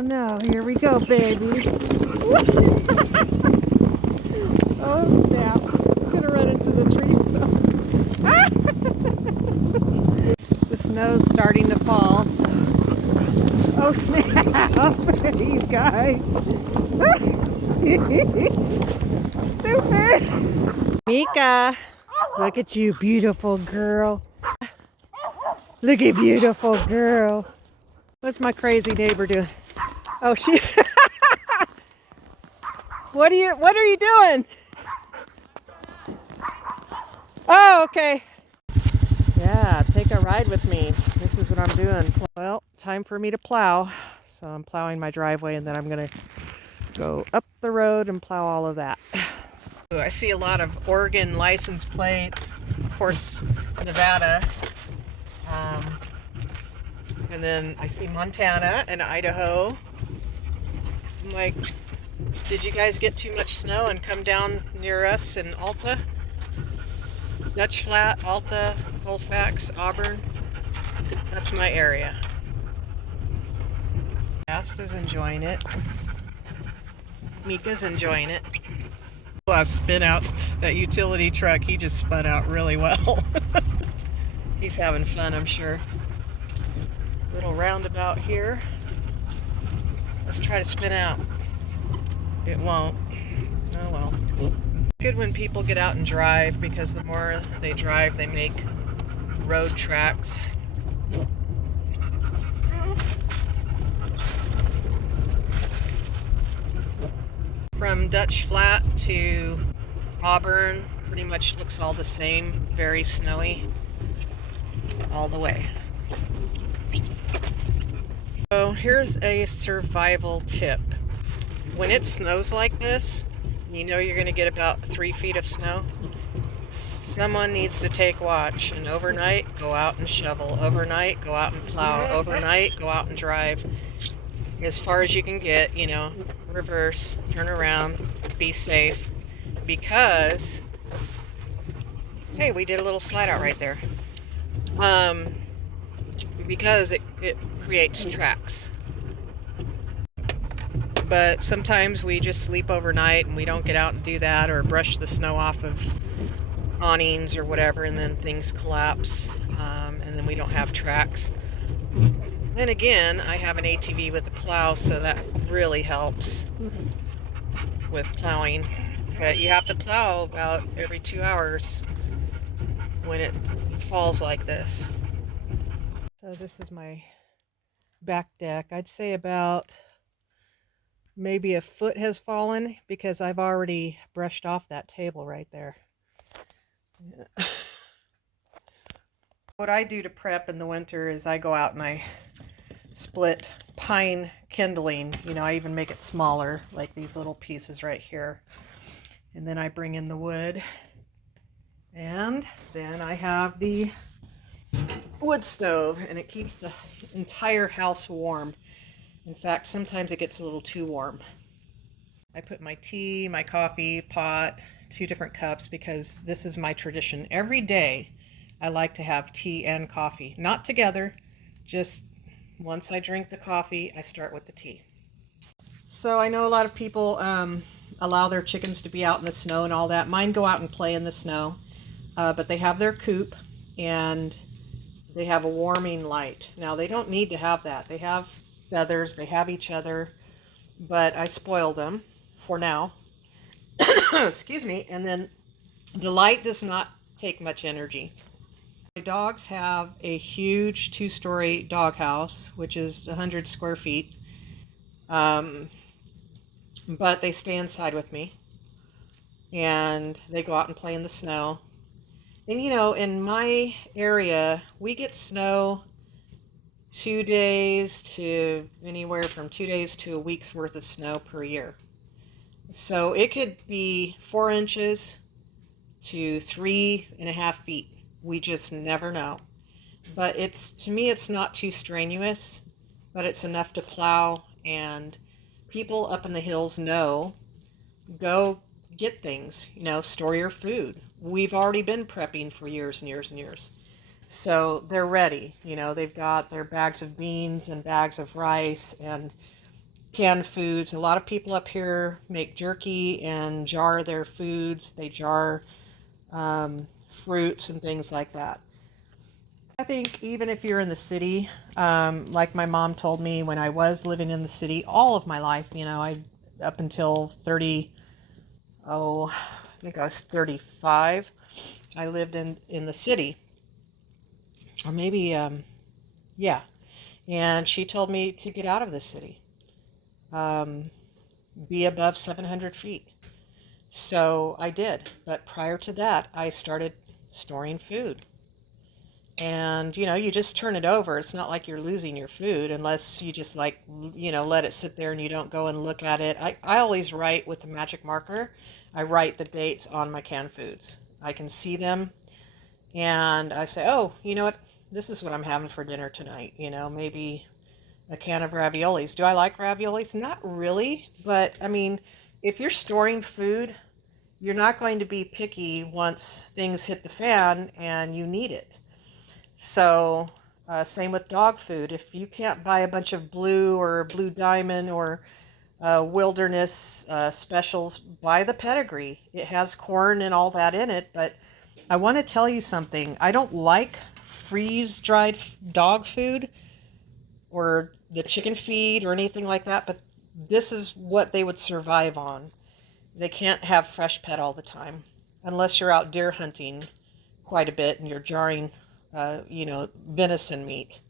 Oh no, here we go, baby. Oh snap. I'm gonna run into the tree stumps. The snow's starting to fall. So. Oh snap, you guys. Stupid. Mika, look at you, beautiful girl. Look at beautiful girl. What's my crazy neighbor doing? Oh, she. What are you doing? Oh, okay. Yeah, take a ride with me. This is what I'm doing. Well, time for me to plow. So I'm plowing my driveway and then I'm gonna go up the road and plow all of that. I see a lot of Oregon license plates, of course, Nevada. And then I see Montana and Idaho. I'm like, did you guys get too much snow and come down near us in Alta? Dutch Flat, Alta, Colfax, Auburn. That's my area. Asta's enjoying it. Mika's enjoying it. Well, spin out that utility truck. He just spun out really well. He's having fun, I'm sure. Little roundabout here. Let's try to spin out. It won't. Oh well. Good when people get out and drive, because the more they drive, they make road tracks. From Dutch Flat to Auburn, pretty much looks all the same. Very snowy all the way. So here's a survival tip. When it snows like this, you know you're going to get about 3 feet of snow. Someone needs to take watch, and overnight go out and shovel. Overnight go out and plow. Overnight go out and drive as far as you can get, you know, reverse, turn around, be safe, because hey, we did a little slide out right there. Because it creates tracks. But sometimes we just sleep overnight and we don't get out and do that, or brush the snow off of awnings or whatever, and then things collapse, and then we don't have tracks. Then again, I have an ATV with a plow, so that really helps with plowing. But you have to plow about every 2 hours when it falls like this. So this is my back deck. I'd say about maybe a foot has fallen, because I've already brushed off that table right there. Yeah. What I do to prep in the winter is I go out and I split pine kindling. You know, I even make it smaller, like these little pieces right here. And then I bring in the wood. And then I have the wood stove, and it keeps the entire house warm. In fact, sometimes it gets a little too warm. I put my tea, my coffee pot, 2 different cups, because this is my tradition. Every day I like to have tea and coffee. Not together, just once I drink the coffee, I start with the tea. So I know a lot of people allow their chickens to be out in the snow and all that. Mine go out and play in the snow, but they have their coop and they have a warming light. Now they don't need to have that. They have feathers, they have each other, but I spoil them for now. Excuse me. And then the light does not take much energy. My dogs have a huge 2-story doghouse, which is 100 square feet. But they stay inside with me, and they go out and play in the snow. And you know, in my area, we get snow 2 days to anywhere from 2 days to a week's worth of snow per year. So it could be 4 inches to 3.5 feet. We just never know. But to me, it's not too strenuous, but it's enough to plow, and people up in the hills know, go get things, you know, store your food. We've already been prepping for years and years and years. So they're ready, you know, they've got their bags of beans and bags of rice and canned foods. A lot of people up here make jerky and jar their foods. They jar fruits and things like that. I think even if you're in the city, like my mom told me when I was living in the city all of my life, I up until 30, oh, I think I was 35, I lived in the city, or maybe, yeah. And she told me to get out of the city, um, be above 700 feet. So I did. But prior to that, I started storing food. And, you just turn it over. It's not like you're losing your food unless you just like, let it sit there and you don't go and look at it. I always write with the magic marker. I write the dates on my canned foods. I can see them and I say, oh, you know what? This is what I'm having for dinner tonight. Maybe a can of raviolis. Do I like raviolis? Not really, but I mean, if you're storing food, you're not going to be picky once things hit the fan and you need it. So, same with dog food. If you can't buy a bunch of Blue or Blue Diamond or Wilderness specials, buy the pedigree. It has corn and all that in it, but I want to tell you something. I don't like freeze dried dog food or the chicken feed or anything like that, but this is what they would survive on. They can't have fresh pet all the time unless you're out deer hunting quite a bit and you're jarring, venison meat.